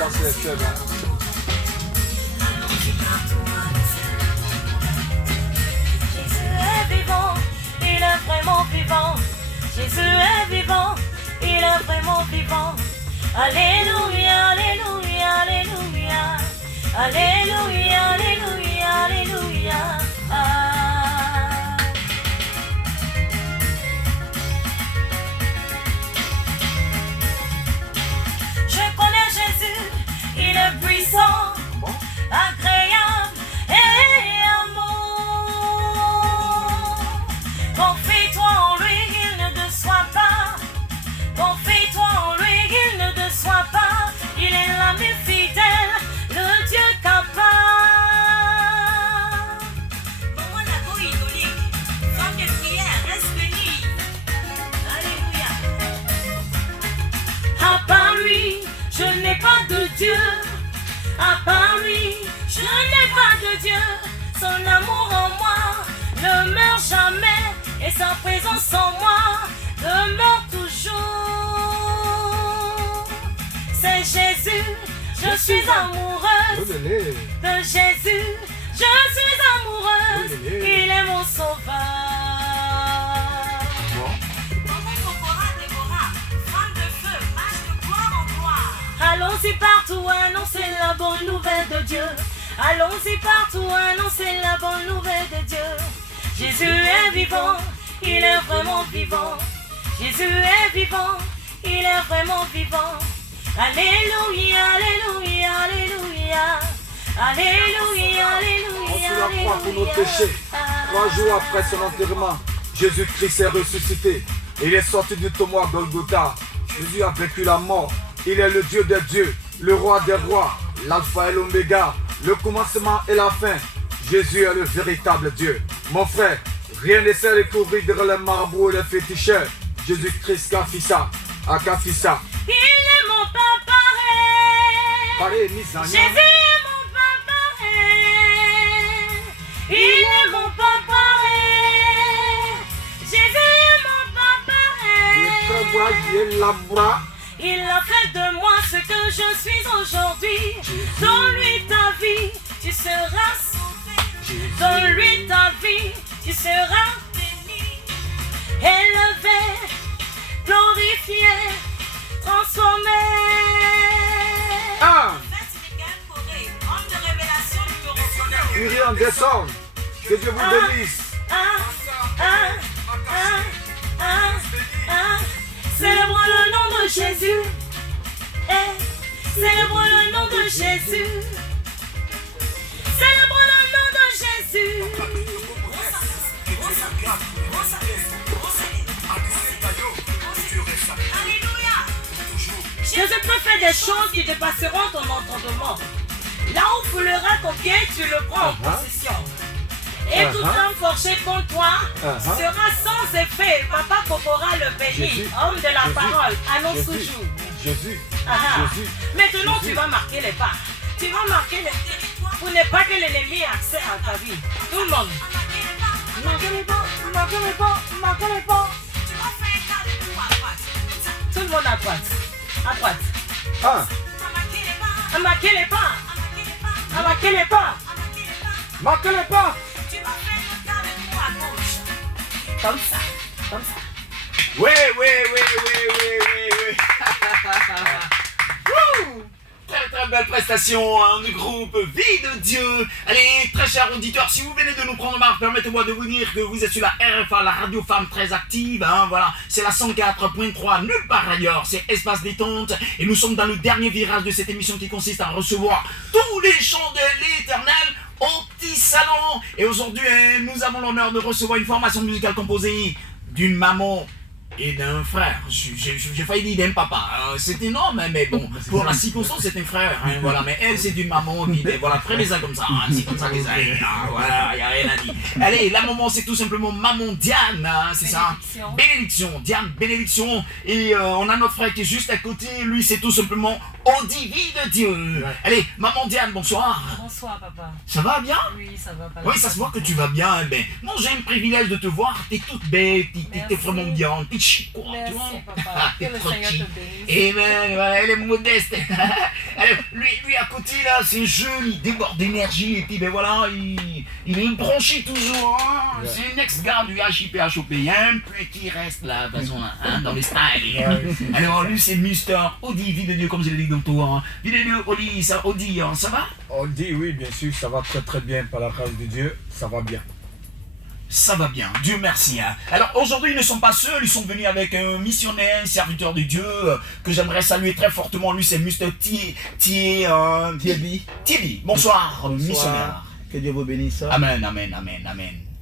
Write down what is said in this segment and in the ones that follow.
dans ces scènes. Jésus est vivant, il est vraiment vivant. Jésus est vivant, il est vraiment vivant. Alléluia, alléluia, alléluia. Alléluia, alléluia, alléluia. Ah. Je connais Jésus, il est puissant, agréable et amour. Confie-toi en lui, il ne déçoit pas. Confie-toi en lui, il ne déçoit pas. Il est l'ami fidèle, le Dieu capable. Maman la idolique, femme de prière, reste bénie. Alléluia. À part lui, je n'ai pas de Dieu. À part lui, je n'ai pas de Dieu. Son amour en moi ne meurt jamais. Et sa présence en moi demeure toujours. C'est Jésus, je suis amoureuse de Jésus. Je suis amoureuse, il est mon sauveur. Allons-y partout, annoncer la bonne nouvelle de Dieu. Allons-y partout, annoncer la bonne nouvelle de Dieu. Jésus est vivant, il est vraiment vivant. Jésus est vivant, il est vraiment vivant. Alléluia, alléluia, alléluia. Alléluia, alléluia, On se la croix pour nos péchés. 3 jours après son enterrement, Jésus-Christ est ressuscité. Il est sorti du tombeau à Golgotha. Jésus a vaincu la mort. Il est le Dieu des dieux, le roi des rois, l'alpha et l'oméga, le commencement et la fin. Jésus est le véritable Dieu. Mon frère, rien ne sert de courir derrière les marabouts et les féticheurs. Jésus-Christ qu'a fait ça, Il est mon papa. Jésus est mon papa. Il est mon papa. Jésus est mon papa. Il a fait de moi ce que je suis aujourd'hui. Donne-lui ta vie, tu seras sauvé. Donne-lui ta vie, tu seras béni. Élevé, glorifié, transformé. Homme de révélation numéro 1. Uriel descend. Que Dieu vous bénisse. Célèbre le nom de Jésus. Célèbre le nom de Jésus. Célèbre le nom de Jésus. Alléluia. Jésus peut faire des choses qui dépasseront ton entendement. Là où foulera ton pied, tu le prends en possession. Et toute âme forgée contre toi sera sans effet. Papa Kokora le béni, homme de la parole, annonce toujours. Jésus. Maintenant, tu vas marquer les pas. Tu vas marquer les territoires pour ne pas que l'ennemi ait accès à ta vie. Tout le monde. Marquez les pas, marquez les pas, marquez les pas. Tu vas faire un tas de coups à droite. Tout le monde à droite. À droite. Marquez les pas. Marquez les pas. Marquez les pas. Tu vas faire un tas de coups à gauche. Comme ça. Oui. Très belle prestation, hein, du groupe Vie de Dieu. Allez, très chers auditeurs, si vous venez de nous prendre marre, permettez-moi de vous dire que vous êtes sur la RFA, la radio femme très active, hein, voilà, c'est la 104.3, nulle part ailleurs, c'est Espace Détente, et nous sommes dans le dernier virage de cette émission qui consiste à recevoir tous les chants de l'Éternel au petit salon. Et aujourd'hui, nous avons l'honneur de recevoir une formation musicale composée d'une maman et d'un frère. J'ai failli dire d'un papa. C'est énorme, mais bon, pour la circonstance, c'est un frère. Hein, voilà, mais elle, c'est une maman qui était, voilà, prenez ça comme ça. Hein, c'est comme ça que ça est. Voilà, il n'y a rien à dire. Allez, la maman, c'est tout simplement maman Diane, hein, c'est ça. Bénédiction, Diane, bénédiction. Et on a notre frère qui est juste à côté. Lui, c'est tout simplement Vie de Dieu. Ouais. Allez, maman Diane, bonsoir. Bonsoir, papa. Ça va bien? Oui, ça va pas. Oui, ça se voit que tu vas bien. Ben, non, j'ai un privilège de te voir. T'es toute belle, t'es vraiment bien. T'es chic, quoi. Merci, tu vois? papa. T'es Que le trop Seigneur chic. te bénisse. Et ben, voilà, elle est modeste. Elle Lui à côté là, c'est jeune, il déborde d'énergie et puis ben voilà, il est branché toujours. Hein. C'est un ex-gars du HIPHOP. Il y a un petit reste là, de toute façon, hein, dans le style. Alors lui c'est Mister Audi, vie de Dieu comme je l'ai dit dans toi. Hein. Vie de Dieu, Audi, hein, ça va? On le dit, oui, bien sûr, ça va très très bien par la grâce de Dieu, ça va bien. Ça va bien, Dieu merci. Hein. Alors aujourd'hui, ils ne sont pas seuls, ils sont venus avec un missionnaire, un serviteur de Dieu, que j'aimerais saluer très fortement. Lui, c'est Mr. Thierry. Bonsoir, missionnaire. Que Dieu vous bénisse. Amen.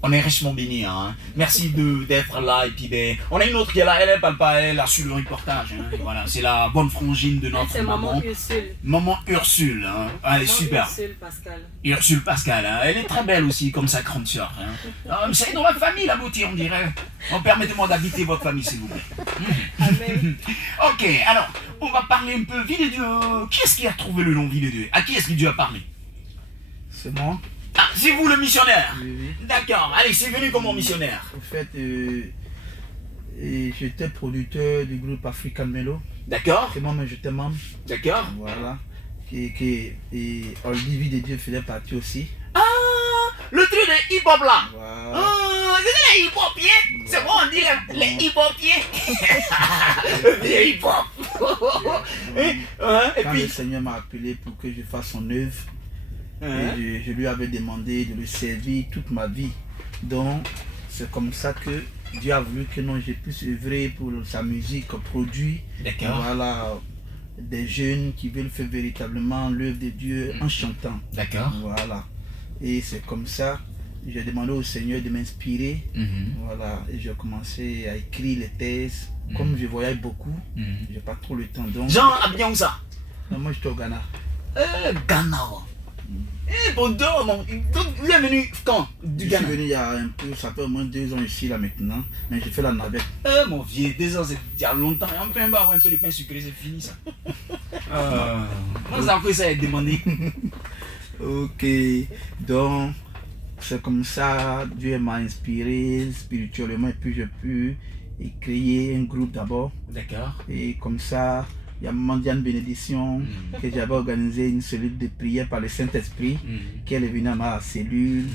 On est richement bénis. Hein. Merci d'être là. Et puis, ben, on a une autre qui est là, elle parle pas, elle a su le reportage. Hein. Voilà, c'est la bonne frangine de notre maman. C'est maman Ursule. Maman Ursule. Hein. Elle est super. Ursule Pascal. Hein. Elle est très belle aussi, comme sa grande soeur. Hein. C'est dans la famille, la beauté, on dirait. Oh, permettez-moi d'habiter votre famille, s'il vous plaît. Amen. Ok, alors, on va parler un peu. Vie de Dieu. Qui est-ce qui a trouvé le nom Vie de Dieu? À qui est-ce que Dieu a parlé? C'est moi. Ah, c'est vous le missionnaire? Oui. D'accord, allez, c'est venu comment missionnaire? En fait, j'étais producteur du groupe African Melo. D'accord, C'est moi-même, j'étais membre. d'accord. Voilà. Et Olivier de Dieu faisait partie aussi. Ah, le truc de hip-hop là. Voilà. Ah, c'est les hip-hopiens. C'est bon, on dit les hip-hopiens. Les hip-hop. Et Quand puis, le Seigneur m'a appelé pour que je fasse son œuvre, hein? et je lui avais demandé de le servir toute ma vie. Donc, c'est comme ça que Dieu a voulu que je puisse œuvrer pour sa musique, produit. D'accord. Voilà, des jeunes qui veulent faire véritablement l'œuvre de Dieu en chantant. D'accord. Voilà. Et c'est comme ça, j'ai demandé au Seigneur de m'inspirer. Voilà. Et j'ai commencé à écrire les thèses. Comme je voyage beaucoup, j'ai pas trop le temps. Donc, Jean, Abidjan où ça? non, moi, j'étais au Ghana. Ghana. Bon, vous êtes venu quand? Du Je suis Ghana? venu il y a un peu, ça fait au moins 2 ans ici, là, maintenant. Mais j'ai fait la navette. Mon vieux, 2 ans, c'est il y a longtemps. Et on peut même avoir un peu de pain sucré, c'est fini ça. Moi, ça fait ça être demandé. Ok. Donc, c'est comme ça, Dieu m'a inspiré spirituellement. Et puis, j'ai pu créer un groupe d'abord. D'accord. Et comme ça, il y a Maman Diane Bénédiction, que j'avais organisé une cellule de prière par le Saint-Esprit, qui est venue à ma cellule.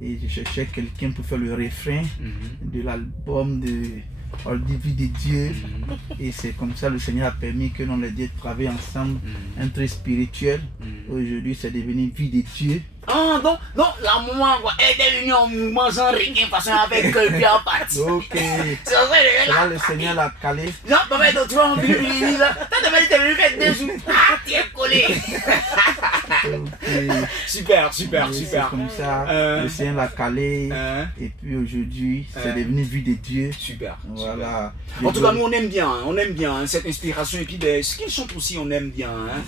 Et je cherchais quelqu'un pour faire le refrain de l'album de Vie de Dieu. Et c'est comme ça le Seigneur a permis que nous les deux travaillent ensemble, un trait spirituel. Aujourd'hui, c'est devenu Vie de Dieu. Ah, donc la maman, quoi, elle est venue en mouvement sans rien, façon avec le bien parti. Ok. C'est ça, Là, le Seigneur l'a calé. non, papa, donc tu vas en venu là. T'as venu faire 2 jours. Ah, tu es collé. Ok. Super. C'est comme ça, le Seigneur l'a calé. Et puis aujourd'hui, c'est devenu Vie de Dieu. Super. Voilà. En tout cas, nous on aime bien, hein, cette inspiration et puis ce qu'ils chantent aussi, on aime bien. Hein.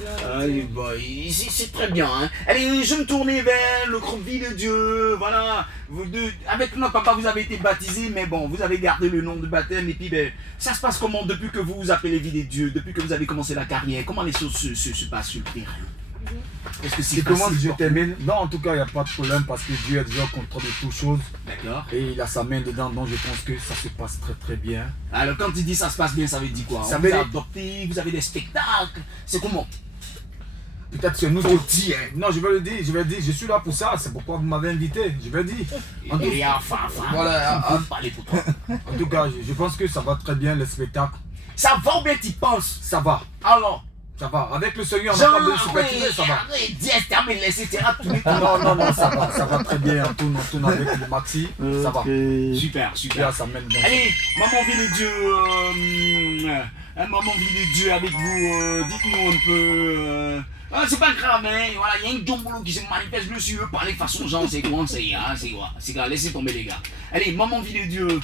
C'est très bien. Hein. Allez, je me tournais vers le groupe Vie de Dieu. Voilà. Vous deux, avec notre papa, vous avez été baptisé, mais bon, vous avez gardé le nom de baptême. Et puis, ça se passe comment depuis que vous vous appelez Vie de Dieu, depuis que vous avez commencé la carrière? Comment les choses se passent sur le terrain? Est-ce que C'est comment Dieu termine? Non, en tout cas, il n'y a pas de problème parce que Dieu est déjà au contrôle de toutes choses. D'accord. Et il a sa main dedans, donc je pense que ça se passe très très bien. Alors, quand tu dis ça se passe bien, ça veut dire quoi? Ça On veut vous a dire- adopté, vous avez des spectacles. C'est comment? Peut-être que nous autres, non, je vais le dire, je suis là pour ça, c'est pourquoi vous m'avez invité, je vais dire. En tout, Voilà, parler pour toi. en tout cas, je pense que ça va très bien, le spectacle. Ça va ou bien tu penses? Ça va, Alors, ça va. Avec le Seigneur, on n'a pas besoin de se perturber, ça va. Dièse, termine, etc. Non, ça va très bien. On tourne avec le maxi, ça va. Super. Super, ça mène bien. Allez, maman Vie de Dieu, maman Vie de Dieu avec vous, dites-nous un peu. C'est pas grave, hein. Voilà, il y a un Djombolo qui se manifeste dessus, veut parler de façon genre, c'est quoi, c'est quoi, laissez tomber les gars. Allez, maman Vie de Dieu,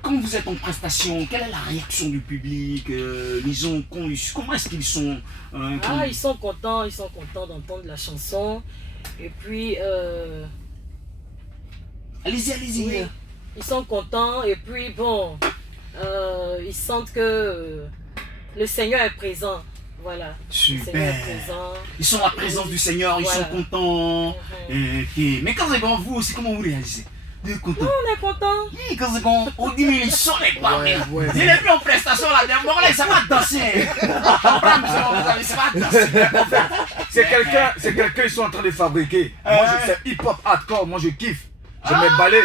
quand vous êtes en prestation, quelle est la réaction du public? Comment est-ce qu'ils sont Ils sont contents d'entendre la chanson. Et puis, Allez-y. oui, ils sont contents. Et puis, bon, ils sentent que le Seigneur est présent. Voilà. Le Seigneur est Super. présent. Ils sont à la présence du Seigneur, ils sont contents. Mais quand c'est bon, vous aussi, comment vous réagissez? Vous êtes content? On est contents. Oui, quand c'est bon, au début, les sons n'est pas bien. Ouais. Il est plus en prestation là, bon là, ça va danser. Vous avez C'est quelqu'un, ils sont en train de fabriquer. Moi, c'est hip-hop hardcore, moi je kiffe. Je mets balai.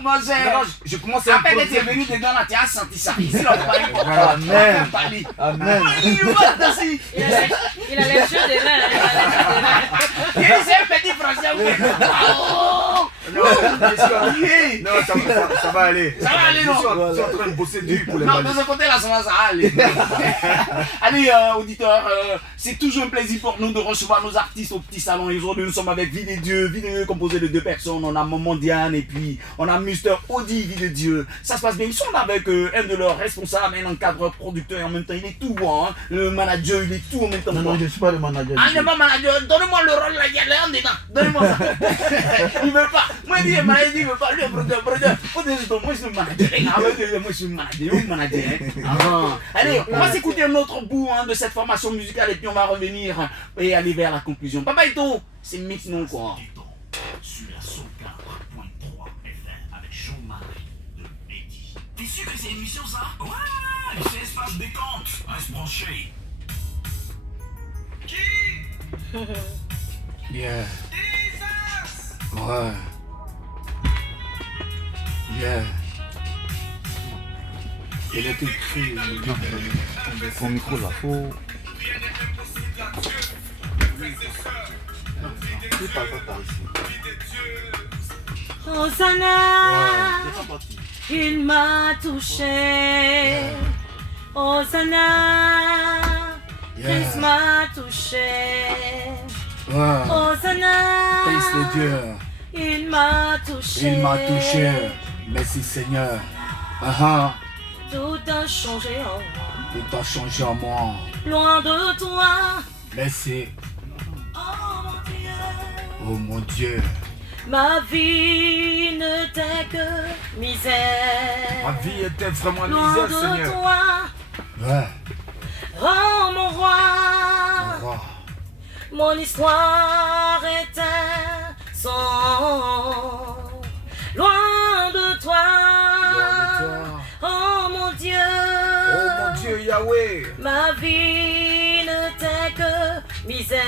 Moi, j'ai... Maintenant, je commence à Après que tu es improviser. venu dedans, là, tu as senti ça. Ici, là, on parle pas. Amen. Amen. Il a les yeux des reins. Il est un petit français. Non, ça va aller. Ça va aller, non. Je suis en train de bosser dur pour les Non, de balais. ce côté-là, ça va aller. Allez, auditeurs, c'est toujours un plaisir pour nous de recevoir nos artistes au petit salon. Et aujourd'hui, nous sommes avec Vie de Dieu. Vie de Dieu composé de 2 personnes. On a Maman Diane et puis on a Mr. Audi, Vie de Dieu. Ça se passe bien. Ils sont avec un de leurs responsables, un encadreur, producteur et en même temps, il est tout bon. Hein. Le manager, il est tout en même temps. Non, non, je ne suis pas le manager. Ah, il n'est pas manager. Donnez-moi le rôle là, il y a l'air dedans. Donnez-moi ça. Il ne veut pas. Moi, il dit manager, il ne veut pas. Lui, producteur. Moi, je suis le manager. Moi, je suis le manager. Allez, on va s'écouter un autre bout de cette formation musicale et puis on va revenir et aller vers la conclusion. Papa Ito, c'est maintenant quoi. Sur la 104.3 FM avec Jean-Marie de Mehdi. T'es sûr que c'est une émission ça? Ouais, c'est espace détente. Reste branché. Yeah. Ouais. Yeah. Il est écrit. Ton micro là, faut. Tu parles pas par ici. Hosanna, il m'a touché. Hosanna, Christ m'a touché. Hosanna, Fils de Dieu, il m'a touché. il m'a touché. Merci Seigneur. Tout a changé en moi. Tout a changé en moi. Loin de toi, Merci. oh mon Dieu. Oh mon Dieu. Ma vie n'était que misère. Ma vie était vraiment Loin misère, de Seigneur. toi, Ouais. oh mon roi. Oh. Mon histoire est un son. Loin de toi, oh mon Dieu. Oh mon Dieu, Yahweh. Ma vie n'était que misère.